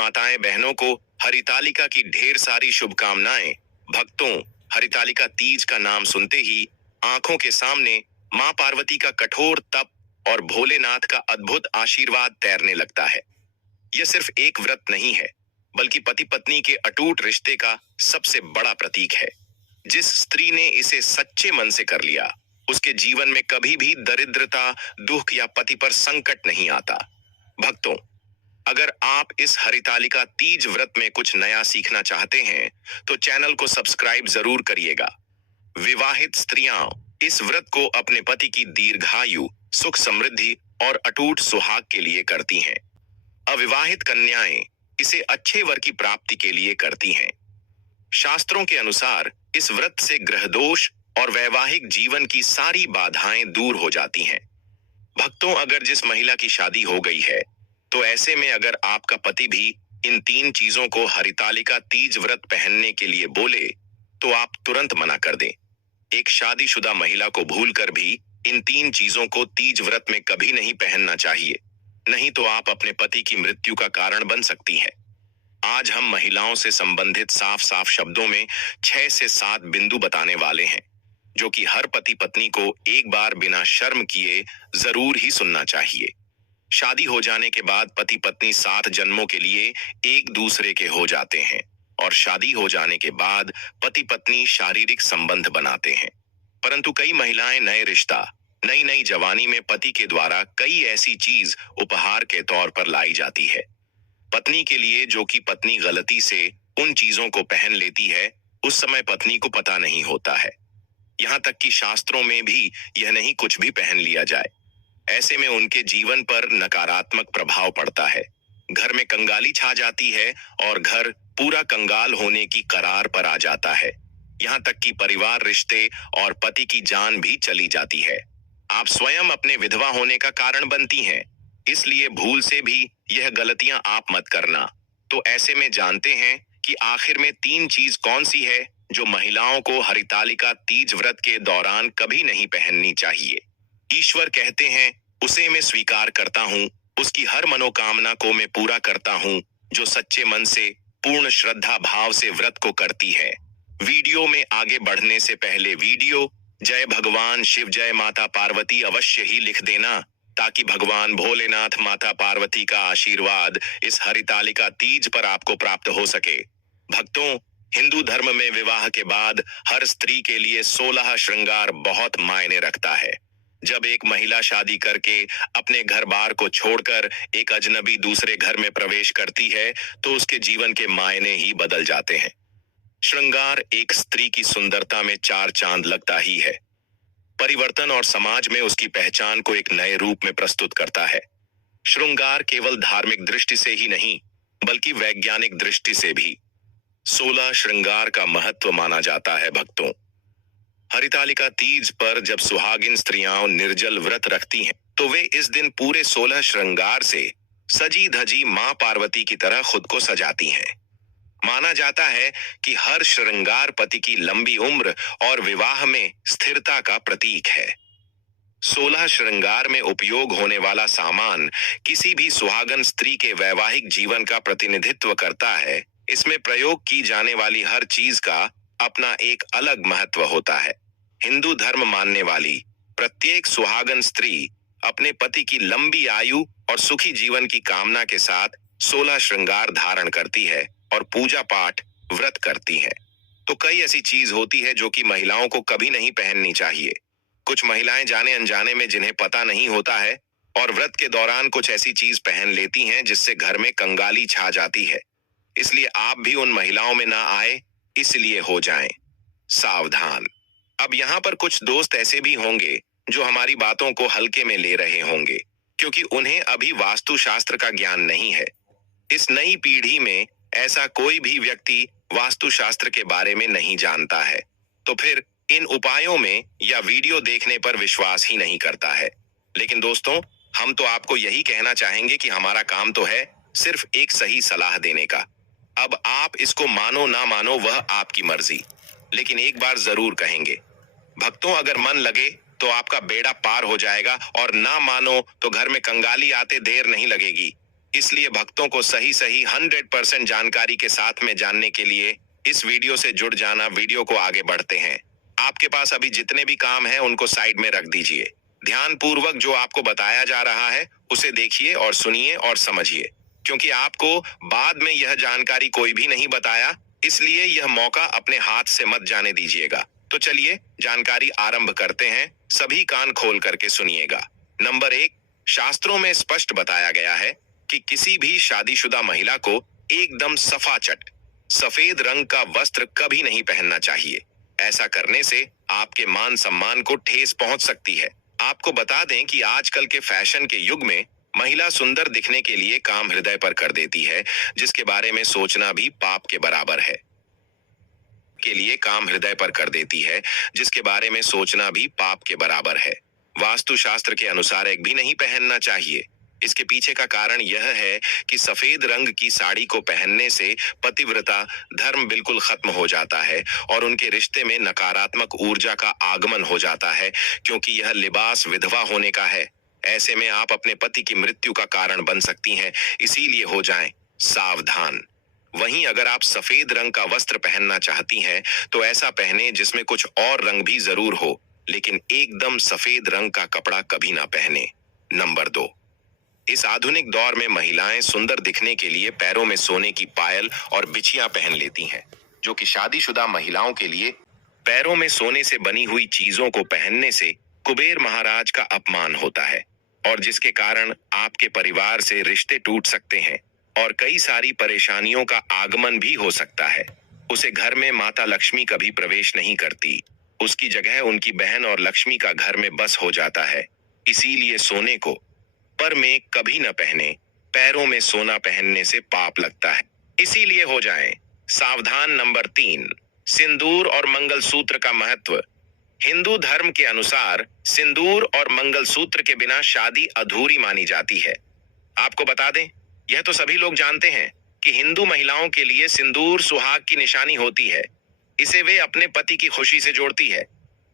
माताएं बहनों को हरितालिका की ढेर सारी शुभकामनाएं। भक्तों, हरितालिका तीज का नाम सुनते ही आंखों के सामने मां पार्वती का कठोर तप और भोलेनाथ का अद्भुत आशीर्वाद तैरने लगता है। यह सिर्फ एक व्रत नहीं है, बल्कि पति पत्नी के अटूट रिश्ते का सबसे बड़ा प्रतीक है। जिस स्त्री ने इसे सच्चे मन से कर लिया, उसके जीवन में कभी भी दरिद्रता, दुख या पति पर संकट नहीं आता। भक्तों, अगर आप इस हरितालिका तीज व्रत में कुछ नया सीखना चाहते हैं, तो चैनल को सब्सक्राइब जरूर करिएगा। विवाहित स्त्रियां इस व्रत को अपने पति की दीर्घायु, सुख समृद्धि और अटूट सुहाग के लिए करती हैं। अविवाहित कन्याएं इसे अच्छे वर की प्राप्ति के लिए करती हैं। शास्त्रों के अनुसार इस व्रत से ग्रह दोष और वैवाहिक जीवन की सारी बाधाएं दूर हो जाती हैं। भक्तों, अगर जिस महिला की शादी हो गई है, तो ऐसे में अगर आपका पति भी इन 3 चीजों को हरितालिका तीज व्रत पहनने के लिए बोले, तो आप तुरंत मना कर दें। एक शादीशुदा महिला को भूलकर भी इन 3 चीजों को तीज व्रत में कभी नहीं पहनना चाहिए, नहीं तो आप अपने पति की मृत्यु का कारण बन सकती हैं। आज हम महिलाओं से संबंधित साफ साफ शब्दों में 6 से 7 बिंदु बताने वाले हैं, जो कि हर पति पत्नी को एक बार बिना शर्म किए जरूर ही सुनना चाहिए। शादी हो जाने के बाद पति पत्नी 7 जन्मों के लिए एक दूसरे के हो जाते हैं, और शादी हो जाने के बाद पति पत्नी शारीरिक संबंध बनाते हैं। परंतु कई महिलाएं नए रिश्ता, नई नई जवानी में पति के द्वारा कई ऐसी चीज उपहार के तौर पर लाई जाती है पत्नी के लिए, जो कि पत्नी गलती से उन चीजों को पहन लेती है, उस समय पत्नी को पता नहीं होता है। यहाँ तक कि शास्त्रों में भी यह नहीं कुछ भी पहन लिया जाए। ऐसे में उनके जीवन पर नकारात्मक प्रभाव पड़ता है। घर में कंगाली छा जाती है और घर पूरा कंगाल होने की करार पर आ जाता है। यहाँ तक कि परिवार, रिश्ते और पति की जान भी चली जाती है। आप स्वयं अपने विधवा होने का कारण बनती हैं, इसलिए भूल से भी यह गलतियां आप मत करना। तो ऐसे में जानते हैं कि आखिर में 3 चीज कौन सी है जो महिलाओं को हरितालिका तीज व्रत के दौरान कभी नहीं पहननी चाहिए। ईश्वर कहते हैं, उसे मैं स्वीकार करता हूँ, उसकी हर मनोकामना को मैं पूरा करता हूँ, जो सच्चे मन से पूर्ण श्रद्धा भाव से व्रत को करती है। वीडियो में आगे बढ़ने से पहले वीडियो जय भगवान शिव, जय माता पार्वती अवश्य ही लिख देना, ताकि भगवान भोलेनाथ, माता पार्वती का आशीर्वाद इस हरितालिका तीज पर आपको प्राप्त हो सके। भक्तों, हिंदू धर्म में विवाह के बाद हर स्त्री के लिए 16 श्रृंगार बहुत मायने रखता है। जब एक महिला शादी करके अपने घर बार को छोड़कर एक अजनबी दूसरे घर में प्रवेश करती है, तो उसके जीवन के मायने ही बदल जाते हैं। श्रृंगार एक स्त्री की सुंदरता में 4 चांद लगता ही है। परिवर्तन और समाज में उसकी पहचान को एक नए रूप में प्रस्तुत करता है। श्रृंगार केवल धार्मिक दृष्टि से ही नहीं, बल्कि वैज्ञानिक दृष्टि से भी 16 श्रृंगार का महत्व माना जाता है। भक्तों, हरितालिका तीज पर जब सुहागिन स्त्रियां निर्जल व्रत रखती हैं, तो वे इस दिन पूरे 16 श्रृंगार से सजी धजी मां पार्वती की तरह खुद को सजाती हैं। माना जाता है कि हर श्रृंगार पति की लंबी उम्र और विवाह में स्थिरता का प्रतीक है। 16 श्रृंगार में उपयोग होने वाला सामान किसी भी सुहागन स्त्री के वैवाहिक जीवन का प्रतिनिधित्व करता है। इसमें प्रयोग की जाने वाली हर चीज का अपना एक अलग महत्व होता है। हिंदू धर्म मानने वाली प्रत्येक सुहागन स्त्री अपने पति की लंबी आयु और सुखी जीवन की कामना के साथ 16 श्रृंगार धारण करती है और पूजा पाठ, व्रत करती है। तो कई ऐसी चीज होती है जो कि महिलाओं को कभी नहीं पहननी चाहिए। कुछ महिलाएं जाने अनजाने में, जिन्हें पता नहीं होता है, और व्रत के दौरान कुछ ऐसी चीज पहन लेती हैं जिससे घर में कंगाली छा जाती है। इसलिए आप भी उन महिलाओं में ना आए, इसलिए हो जाएं सावधान। अब यहाँ पर कुछ दोस्त ऐसे भी होंगे जो हमारी बातों को हल्के में ले रहे होंगे, क्योंकि उन्हें अभी वास्तुशास्त्र का ज्ञान नहीं है। इस नई पीढ़ी में ऐसा कोई भी व्यक्ति वास्तुशास्त्र के बारे में नहीं जानता है, तो फिर इन उपायों में या वीडियो देखने पर विश्वास ही नहीं करता है। लेकिन दोस्तों, हम तो आपको यही कहना चाहेंगे कि हमारा काम तो है सिर्फ एक सही सलाह देने का। अब आप इसको मानो ना मानो वह आपकी मर्जी, लेकिन एक बार जरूर कहेंगे। भक्तों, अगर मन लगे तो आपका बेड़ा पार हो जाएगा, और ना मानो तो घर में कंगाली आते देर नहीं लगेगी। इसलिए भक्तों को सही सही 100% जानकारी के साथ में जानने के लिए इस वीडियो से जुड़ जाना। वीडियो को आगे बढ़ते हैं। आपके पास अभी जितने भी काम हैं उनको साइड में रख दीजिए। ध्यान पूर्वक जो आपको बताया जा रहा है उसे देखिए और सुनिए और समझिए, क्योंकि आपको बाद में यह जानकारी कोई भी नहीं बताया, इसलिए यह मौका अपने हाथ से मत जाने दीजिएगा। तो चलिए जानकारी आरंभ करते हैं। सभी कान खोल करके सुनिएगा। नंबर 1, शास्त्रों में स्पष्ट बताया गया है कि किसी भी शादीशुदा महिला को एकदम सफाचट सफेद रंग का वस्त्र कभी नहीं पहनना चाहिए। ऐसा करने से आपके मान सम्मान को ठेस पहुंच सकती है। आपको बता दें कि आजकल के फैशन के युग में महिला सुंदर दिखने के लिए काम हृदय पर कर देती है, जिसके बारे में सोचना भी पाप के बराबर है। के लिए काम हृदय पर कर देती है, जिसके बारे में सोचना भी पाप के बराबर है। वास्तुशास्त्र के अनुसार एक भी नहीं पहनना चाहिए। इसके पीछे का कारण यह है कि सफेद रंग की साड़ी को पहनने से पतिव्रता धर्म बिल्कुल खत्म हो जाता है और उनके रिश्ते में नकारात्मक ऊर्जा का आगमन हो जाता है, क्योंकि यह लिबास विधवा होने का है। ऐसे में आप अपने पति की मृत्यु का कारण बन सकती हैं, इसीलिए हो जाएं सावधान। वहीं अगर आप सफेद रंग का वस्त्र पहनना चाहती हैं तो ऐसा पहने जिसमें कुछ और रंग भी जरूर हो, लेकिन एकदम सफेद रंग का कपड़ा कभी ना पहने। नंबर 2, इस आधुनिक दौर में महिलाएं सुंदर दिखने के लिए पैरों में सोने की पायल और बिछियां पहन लेती हैं, जो कि शादीशुदा महिलाओं के लिए पैरों में सोने से बनी हुई चीजों को पहनने से कुबेर महाराज का अपमान होता है और जिसके कारण आपके परिवार से रिश्ते टूट सकते हैं और कई सारी परेशानियों का आगमन भी हो सकता है। उसे घर में माता लक्ष्मी कभी प्रवेश नहीं करती, उसकी जगह उनकी बहन और लक्ष्मी का घर में बस हो जाता है। इसीलिए सोने को पर में कभी न पहने। पैरों में सोना पहनने से पाप लगता है, इसीलिए हो जाएं सावधान। नंबर 3, सिंदूर और मंगलसूत्र का महत्व। हिंदू धर्म के अनुसार सिंदूर और मंगलसूत्र के बिना शादी अधूरी मानी जाती है। आपको बता दें, यह तो सभी लोग जानते हैं कि हिंदू महिलाओं के लिए सिंदूर सुहाग की निशानी होती है। इसे वे अपने पति की खुशी से जोड़ती है।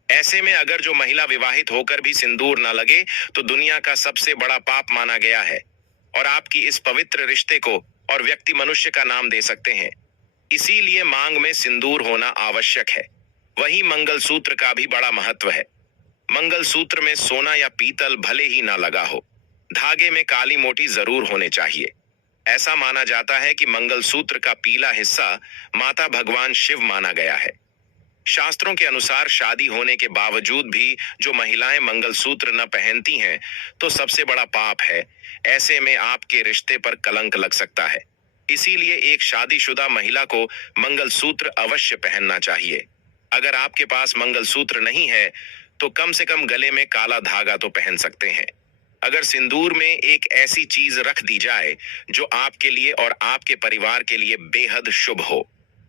ऐसे में अगर जो महिला विवाहित होकर भी सिंदूर न लगे तो दुनिया का सबसे बड़ा पाप माना गया है और आपकी इस पवित्र रिश्ते को और व्यक्ति मनुष्य का नाम दे सकते हैं। इसीलिए मांग में सिंदूर होना आवश्यक है। वही मंगलसूत्र का भी बड़ा महत्व है। मंगलसूत्र में सोना या पीतल भले ही ना लगा हो, धागे में काली मोती जरूर होने चाहिए। ऐसा माना जाता है कि मंगलसूत्र का पीला हिस्सा माता भगवान शिव माना गया है। शास्त्रों के अनुसार शादी होने के बावजूद भी जो महिलाएं मंगलसूत्र न पहनती हैं तो सबसे बड़ा पाप है। ऐसे में आपके रिश्ते पर कलंक लग सकता है। इसीलिए एक शादीशुदा महिला को मंगलसूत्र अवश्य पहनना चाहिए। अगर आपके पास मंगलसूत्र नहीं है तो कम से कम गले में काला धागा तो पहन सकते हैं। अगर सिंदूर में एक ऐसी चीज रख दी जाए जो आपके लिए और आपके परिवार के लिए बेहद शुभ हो,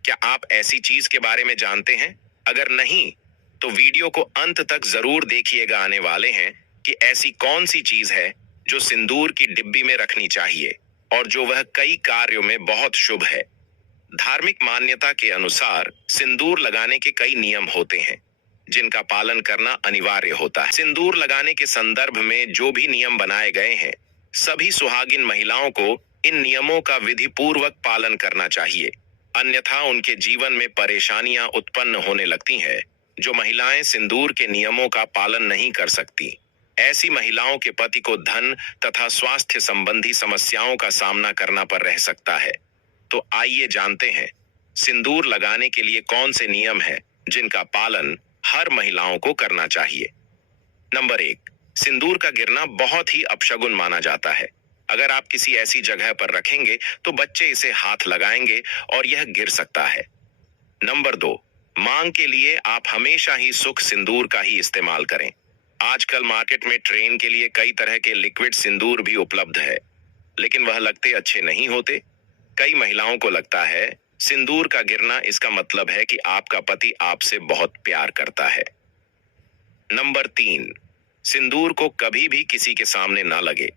क्या आप ऐसी चीज के बारे में जानते हैं? अगर नहीं तो वीडियो को अंत तक जरूर देखिएगा। आने वाले हैं कि ऐसी कौन सी चीज है जो सिंदूर की डिब्बी में रखनी चाहिए और जो वह कई कार्यों में बहुत शुभ है। धार्मिक मान्यता के अनुसार सिंदूर लगाने के कई नियम होते हैं जिनका पालन करना अनिवार्य होता है। सिंदूर लगाने के संदर्भ में जो भी नियम बनाए गए हैं, सभी सुहागिन महिलाओं को इन नियमों का विधि पूर्वक पालन करना चाहिए, अन्यथा उनके जीवन में परेशानियां उत्पन्न होने लगती हैं। जो महिलाएं सिंदूर के नियमों का पालन नहीं कर सकती, ऐसी महिलाओं के पति को धन तथा स्वास्थ्य संबंधी समस्याओं का सामना करना पर रह सकता है। तो आइए जानते हैं सिंदूर लगाने के लिए कौन से नियम हैं जिनका पालन हर महिलाओं को करना चाहिए। नंबर 1, सिंदूर का गिरना बहुत ही अपशगुन माना जाता है। अगर आप किसी ऐसी जगह पर रखेंगे तो बच्चे इसे हाथ लगाएंगे और यह गिर सकता है। नंबर 2, मांग के लिए आप हमेशा ही सुख सिंदूर का ही इस्तेमाल करें। आजकल मार्केट में ट्रेन के लिए कई तरह के लिक्विड सिंदूर भी उपलब्ध है, लेकिन वह लगते अच्छे नहीं होते। कई महिलाओं को लगता है सिंदूर का गिरना इसका मतलब है कि आपका पति आपसे बहुत प्यार करता है। नंबर 3, सिंदूर को कभी भी किसी के सामने ना लगे।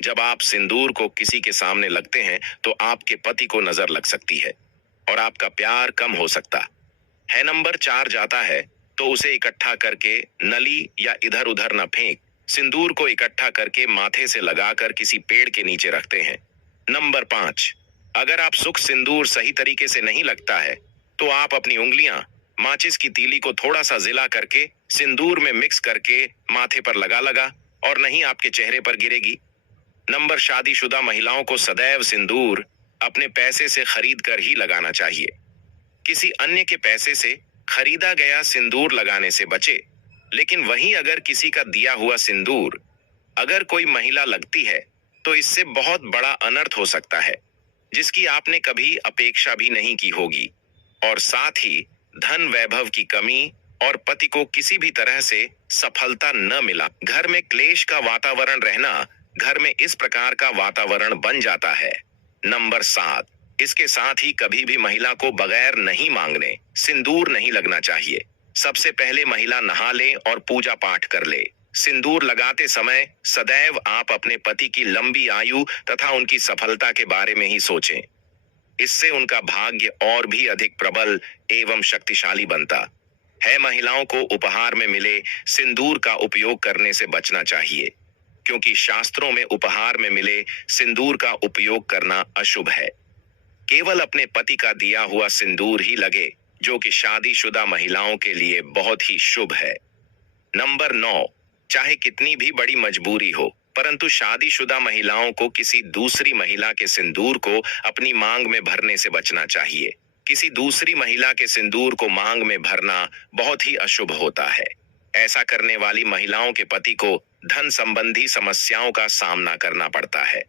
जब आप सिंदूर को किसी के सामने लगते हैं तो आपके पति को नजर लग सकती है और आपका प्यार कम हो सकता है। नंबर 4 जाता है तो उसे इकट्ठा करके नली या इधर उधर न फेंक। सिंदूर को इकट्ठा करके माथे से लगाकर किसी पेड़ के नीचे रखते हैं। नंबर 5, अगर आप सुख सिंदूर सही तरीके से नहीं लगता है तो आप अपनी उंगलियां माचिस की तीली को थोड़ा सा जिला करके सिंदूर में मिक्स करके माथे पर लगा लगा और नहीं आपके चेहरे पर गिरेगी। नंबर, शादीशुदा महिलाओं को सदैव सिंदूर अपने पैसे से खरीद कर ही लगाना चाहिए। किसी अन्य के पैसे से खरीदा गया सिंदूर लगाने से बचे। लेकिन वहीं अगर किसी का दिया हुआ सिंदूर अगर कोई महिला लगती है तो इससे बहुत बड़ा अनर्थ हो सकता है जिसकी आपने कभी अपेक्षा भी नहीं की होगी, और साथ ही धन वैभव की कमी और पति को किसी भी तरह से सफलता न मिला। घर में क्लेश का वातावरण रहना घर में इस प्रकार का वातावरण बन जाता है। नंबर 7, इसके साथ ही कभी भी महिला को बगैर नहीं मांगने सिंदूर नहीं लगना चाहिए। सबसे पहले महिला नहा ले और पूजा पाठ कर ले। सिंदूर लगाते समय सदैव आप अपने पति की लंबी आयु तथा उनकी सफलता के बारे में ही सोचें। इससे उनका भाग्य और भी अधिक प्रबल एवं शक्तिशाली बनता है। महिलाओं को उपहार में मिले सिंदूर का उपयोग करने से बचना चाहिए, क्योंकि शास्त्रों में उपहार में मिले सिंदूर का उपयोग करना अशुभ है। केवल अपने पति का दिया हुआ सिंदूर ही लगे, जो कि शादीशुदा महिलाओं के लिए बहुत ही शुभ है। नंबर 9, चाहे कितनी भी बड़ी मजबूरी हो, परंतु शादीशुदा महिलाओं को किसी दूसरी महिला के सिंदूर को अपनी मांग में भरने से बचना चाहिए। किसी दूसरी महिला के सिंदूर को मांग में भरना बहुत ही अशुभ होता है। ऐसा करने वाली महिलाओं के पति को धन संबंधी समस्याओं का सामना करना पड़ता है।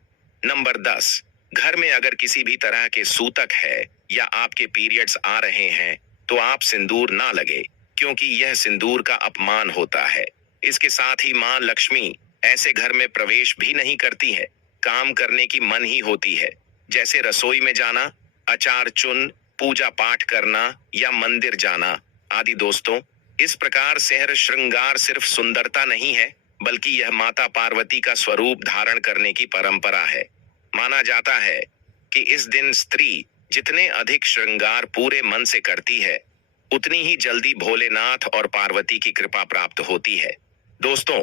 नंबर 10, घर में अगर किसी भी तरह के सूतक है या आपके पीरियड्स आ रहे हैं तो आप सिंदूर ना लगे, क्योंकि यह सिंदूर का अपमान होता है। इसके साथ ही मां लक्ष्मी ऐसे घर में प्रवेश भी नहीं करती है। काम करने की मन ही होती है, जैसे रसोई में जाना, अचार चुन, पूजा पाठ करना या मंदिर जाना आदि। दोस्तों, इस प्रकार सेहर श्रृंगार सिर्फ सुंदरता नहीं है, बल्कि यह माता पार्वती का स्वरूप धारण करने की परंपरा है। माना जाता है कि इस दिन स्त्री जितने अधिक श्रृंगार पूरे मन से करती है, उतनी ही जल्दी भोलेनाथ और पार्वती की कृपा प्राप्त होती है। दोस्तों,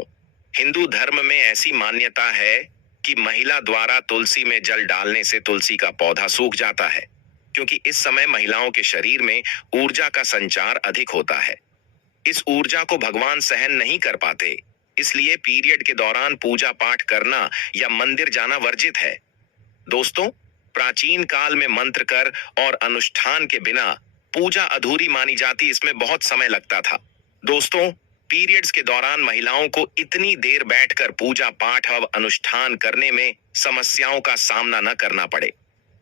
हिंदू धर्म में ऐसी मान्यता है कि महिला द्वारा तुलसी में जल डालने से तुलसी का पौधा सूख जाता है, क्योंकि इस समय महिलाओं के शरीर में ऊर्जा का संचार अधिक होता है। इस ऊर्जा को भगवान सहन नहीं कर पाते, इसलिए पीरियड के दौरान पूजा पाठ करना या मंदिर जाना वर्जित है। दोस्तों, प्राचीन काल में मंत्र कर और अनुष्ठान के बिना पूजा अधूरी मानी जाती, इसमें बहुत समय लगता था। दोस्तों, पीरियड्स के दौरान महिलाओं को इतनी देर बैठकर पूजा पाठ और अनुष्ठान करने में समस्याओं का सामना न करना पड़े,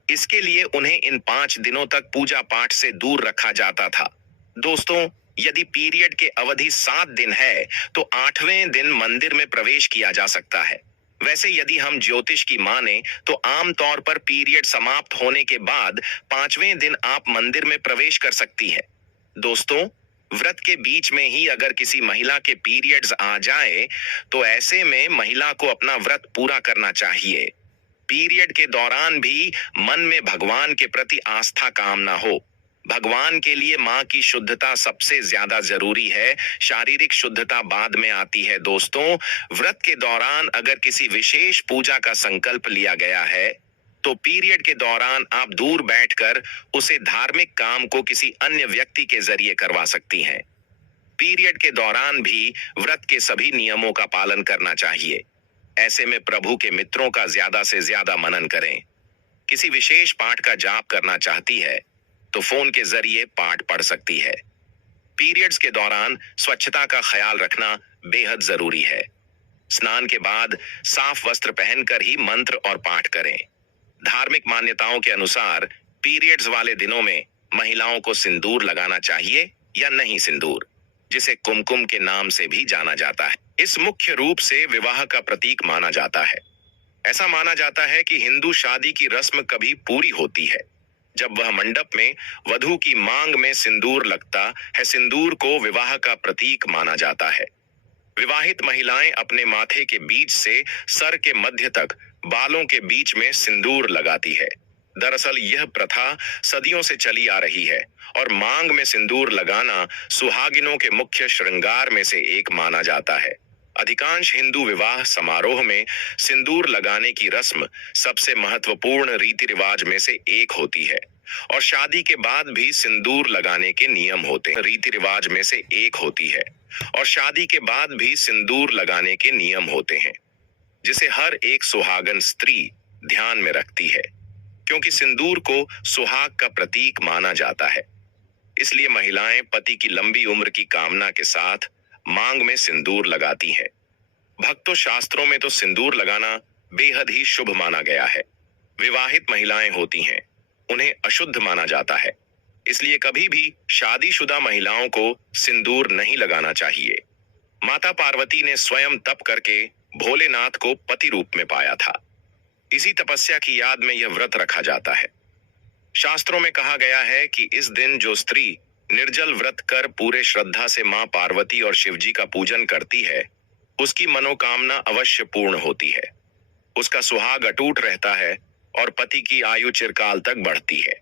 इसके लिए उन्हें इन 5 दिनों तक पूजा पाठ से दूर रखा जाता था। दोस्तों, यदि पीरियड के अवधि 7 दिन है तो 8वें दिन मंदिर में प्रवेश किया जा सकता है। वैसे यदि हम ज्योतिष की माने तो आमतौर पर पीरियड समाप्त होने के बाद 5वें दिन आप मंदिर में प्रवेश कर सकती है। दोस्तों, व्रत के बीच में ही अगर किसी महिला के पीरियड्स आ जाए तो ऐसे में महिला को अपना व्रत पूरा करना चाहिए। पीरियड के दौरान भी मन में भगवान के प्रति आस्था कामना हो। भगवान के लिए मां की शुद्धता सबसे ज्यादा जरूरी है, शारीरिक शुद्धता बाद में आती है। दोस्तों, व्रत के दौरान अगर किसी विशेष पूजा का संकल्प लिया गया है तो पीरियड के दौरान आप दूर बैठकर उसे धार्मिक काम को किसी अन्य व्यक्ति के जरिए करवा सकती हैं। पीरियड के दौरान भी व्रत के सभी नियमों का पालन करना चाहिए। ऐसे में प्रभु के मित्रों का ज्यादा से ज्यादा मनन करें। किसी विशेष पाठ का जाप करना चाहती है तो फोन के जरिए पाठ पढ़ सकती है। पीरियड्स के दौरान स्वच्छता का ख्याल रखना बेहद जरूरी है। स्नान के बाद साफ वस्त्र पहनकर ही मंत्र और पाठ करें। धार्मिक मान्यताओं के अनुसार पीरियड्स वाले दिनों में महिलाओं को सिंदूर लगाना चाहिए या नहीं सिंदूर, जिसे कुमकुम के नाम से भी जाना जाता है। इस मुख्य रूप से विवाह का प्रतीक माना जाता है। ऐसा माना जाता है कि हिंदू शादी की रस्म कभी पूरी होती है जब वह मंडप में वधू की मांग में सिंदूर लगता है। सिंदूर को विवाह का प्रतीक माना जाता है। विवाहित महिलाएं अपने माथे के बीच से सर के मध्य तक बालों के बीच में सिंदूर लगाती है। दरअसल यह प्रथा सदियों से चली आ रही है और मांग में सिंदूर लगाना सुहागिनों के मुख्य श्रृंगार में से एक माना जाता है। अधिकांश हिंदू विवाह समारोह में सिंदूर लगाने की रस्म सबसे महत्वपूर्ण रीति रिवाज में से एक होती है और शादी के बाद भी सिंदूर लगाने के नियम होते हैं। रीति रिवाज में से एक होती है और शादी के बाद भी सिंदूर लगाने के नियम होते हैं, जिसे हर एक सुहागन स्त्री ध्यान में रखती है, क्योंकि सिंदूर को सुहाग का प्रतीक माना जाता है। इसलिए महिलाएं पति की लंबी उम्र की कामना के साथ मांग में सिंदूर लगाती हैं। भक्तों, शास्त्रों में तो सिंदूर लगाना बेहद ही शुभ माना गया है। विवाहित महिलाएं होती हैं, उन्हें अशुद्ध माना जाता है, इसलिए कभी भी शादीशुदा महिलाओं को सिंदूर नहीं लगाना चाहिए। माता पार्वती ने स्वयं तप करके भोलेनाथ को पति रूप में पाया था। इसी तपस्या की याद में यह व्रत रखा जाता है। शास्त्रों में कहा गया है कि इस दिन जो स्त्री निर्जल व्रत कर पूरे श्रद्धा से मां पार्वती और शिवजी का पूजन करती है, उसकी मनोकामना अवश्य पूर्ण होती है, उसका सुहाग अटूट रहता है और पति की आयु चिरकाल तक बढ़ती है।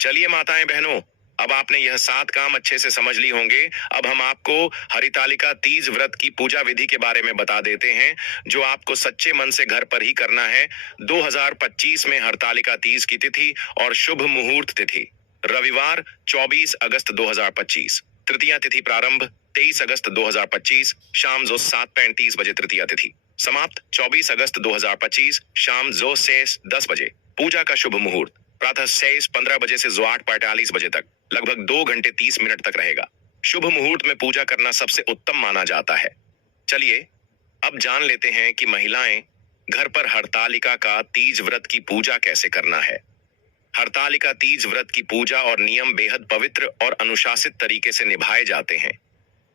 चलिए माताएं बहनों, अब आपने यह 7 काम अच्छे से समझ ली होंगे। अब हम आपको हरितालिका तीज व्रत की पूजा विधि के बारे में बता देते हैं, जो आपको सच्चे मन से घर पर ही करना है। 2025 में हरतालिका तीज की तिथि और शुभ मुहूर्त तिथि रविवार 24 अगस्त 2025, तृतीया तिथि प्रारंभ 23 अगस्त 2025 शाम जो 7:35 बजे, तृतीया तिथि समाप्त 24 अगस्त 2025 शाम जो 10 बजे। पूजा का शुभ मुहूर्त प्रातः 6:15 बजे से जो 8:45 बजे तक, लगभग 2 घंटे 30 मिनट तक रहेगा। शुभ मुहूर्त में पूजा करना सबसे उत्तम माना जाता है। चलिए अब जान लेते हैं कि महिलाएं घर पर हरतालिका का तीज व्रत की पूजा कैसे करना है। हरतालिका तीज व्रत की पूजा और नियम बेहद पवित्र और अनुशासित तरीके से निभाए जाते हैं,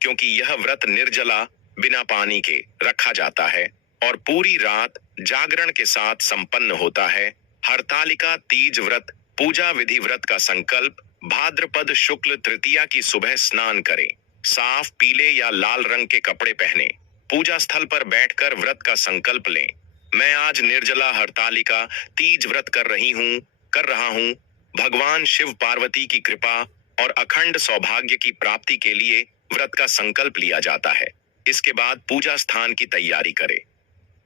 क्योंकि यह व्रत निर्जला बिना पानी के रखा जाता है और पूरी रात जागरण के साथ संपन्न होता है। हरतालिका तीज व्रत पूजा विधि व्रत का संकल्प भाद्रपद शुक्ल तृतीया की सुबह स्नान करें, साफ पीले या लाल रंग के कपड़े पहने, पूजा स्थल पर बैठकर व्रत का संकल्प लें। मैं आज निर्जला हरतालिका तीज व्रत कर रहा हूँ। भगवान शिव पार्वती की कृपा और अखंड सौभाग्य की प्राप्ति के लिए व्रत का संकल्प लिया जाता है। इसके बाद पूजा स्थान की तैयारी करें।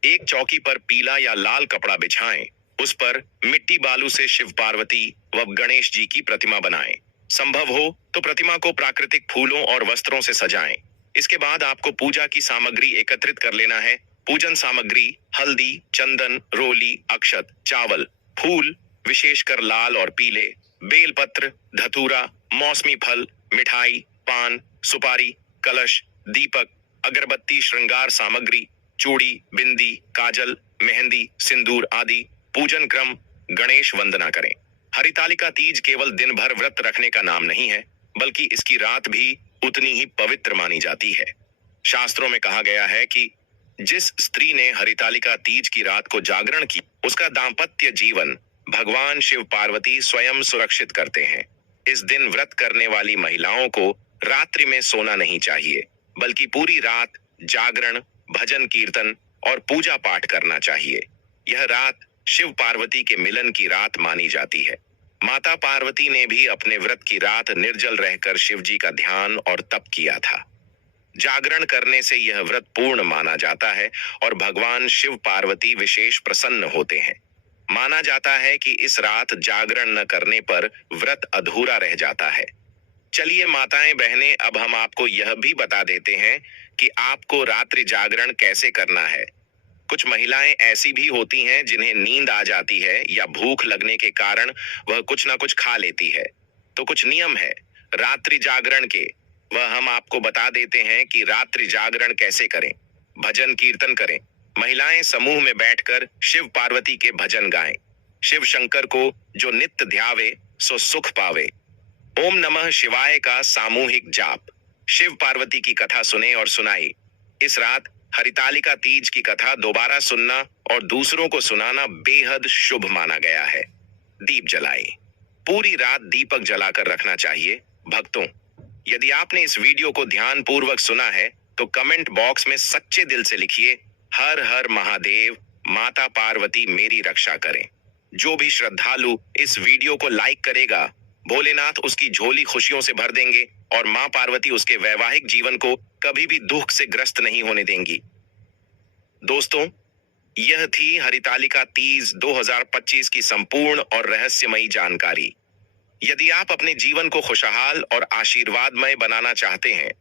एक चौकी पर पीला या लाल कपड़ा बिछाएं, उस पर मिट्टी बालू से शिव पार्वती व गणेश जी की प्रतिमा बनाएं। संभव हो तो प्रतिमा को प्राकृतिक फूलों और वस्त्रों से सजाएं। इसके बाद आपको पूजा की सामग्री एकत्रित कर लेना है। पूजन सामग्री हल्दी, चंदन, रोली, अक्षत, चावल, फूल विशेषकर लाल और पीले, बेलपत्र, धतूरा, मौसमी फल, मिठाई, पान, सुपारी, कलश, दीपक, अगरबत्ती, श्रृंगार सामग्री, चूड़ी, बिंदी, काजल, मेहंदी, सिंदूर आदि। पूजन क्रम गणेश वंदना करें। हरितालिका तीज केवल दिन भर व्रत रखने का नाम नहीं है, बल्कि इसकी रात भी उतनी ही पवित्र मानी जाती है। शास्त्रों में कहा गया है कि जिस स्त्री ने हरितालिका तीज की रात को जागरण की, उसका दाम्पत्य जीवन भगवान शिव पार्वती स्वयं सुरक्षित करते हैं। इस दिन व्रत करने वाली महिलाओं को रात्रि में सोना नहीं चाहिए, बल्कि पूरी रात जागरण, भजन कीर्तन और पूजा पाठ करना चाहिए। यह रात शिव पार्वती के मिलन की रात मानी जाती है। माता पार्वती ने भी अपने व्रत की रात निर्जल रहकर शिव जी का ध्यान और तप किया था। जागरण करने से यह व्रत पूर्ण माना जाता है और भगवान शिव पार्वती विशेष प्रसन्न होते हैं। माना जाता है कि इस रात जागरण न करने पर व्रत अधूरा रह जाता है। चलिए माताएं बहनें, अब हम आपको यह भी बता देते हैं कि आपको रात्रि जागरण कैसे करना है। कुछ महिलाएं ऐसी भी होती हैं जिन्हें नींद आ जाती है या भूख लगने के कारण वह कुछ ना कुछ खा लेती है। तो कुछ नियम है रात्रि जागरण के, वह हम आपको बता देते हैं कि रात्रि जागरण कैसे करें। भजन कीर्तन करें। महिलाएं समूह में बैठकर शिव पार्वती के भजन गाएं। शिव शंकर को जो नित्य ध्यावे सो सुख पावे। ओम नमः शिवाय का सामूहिक जाप। शिव पार्वती की कथा सुने और सुनाई। इस रात हरितालिका तीज की कथा दोबारा सुनना और दूसरों को सुनाना बेहद शुभ माना गया है। दीप जलाएं। पूरी रात दीपक जलाकर रखना चाहिए। भक्तों, यदि आपने इस वीडियो को ध्यान पूर्वक सुना है तो कमेंट बॉक्स में सच्चे दिल से लिखिए, हर हर महादेव, माता पार्वती मेरी रक्षा करें। जो भी श्रद्धालु इस वीडियो को लाइक करेगा, भोलेनाथ उसकी झोली खुशियों से भर देंगे और मां पार्वती उसके वैवाहिक जीवन को कभी भी दुख से ग्रस्त नहीं होने देंगी। दोस्तों, यह थी हरितालिका तीज 2025 की संपूर्ण और रहस्यमयी जानकारी। यदि आप अपने जीवन को खुशहाल और आशीर्वादमय बनाना चाहते हैं,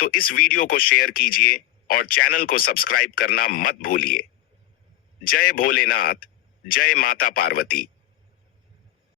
तो इस वीडियो को शेयर कीजिए और चैनल को सब्सक्राइब करना मत भूलिए। जय भोलेनाथ, जय माता पार्वती।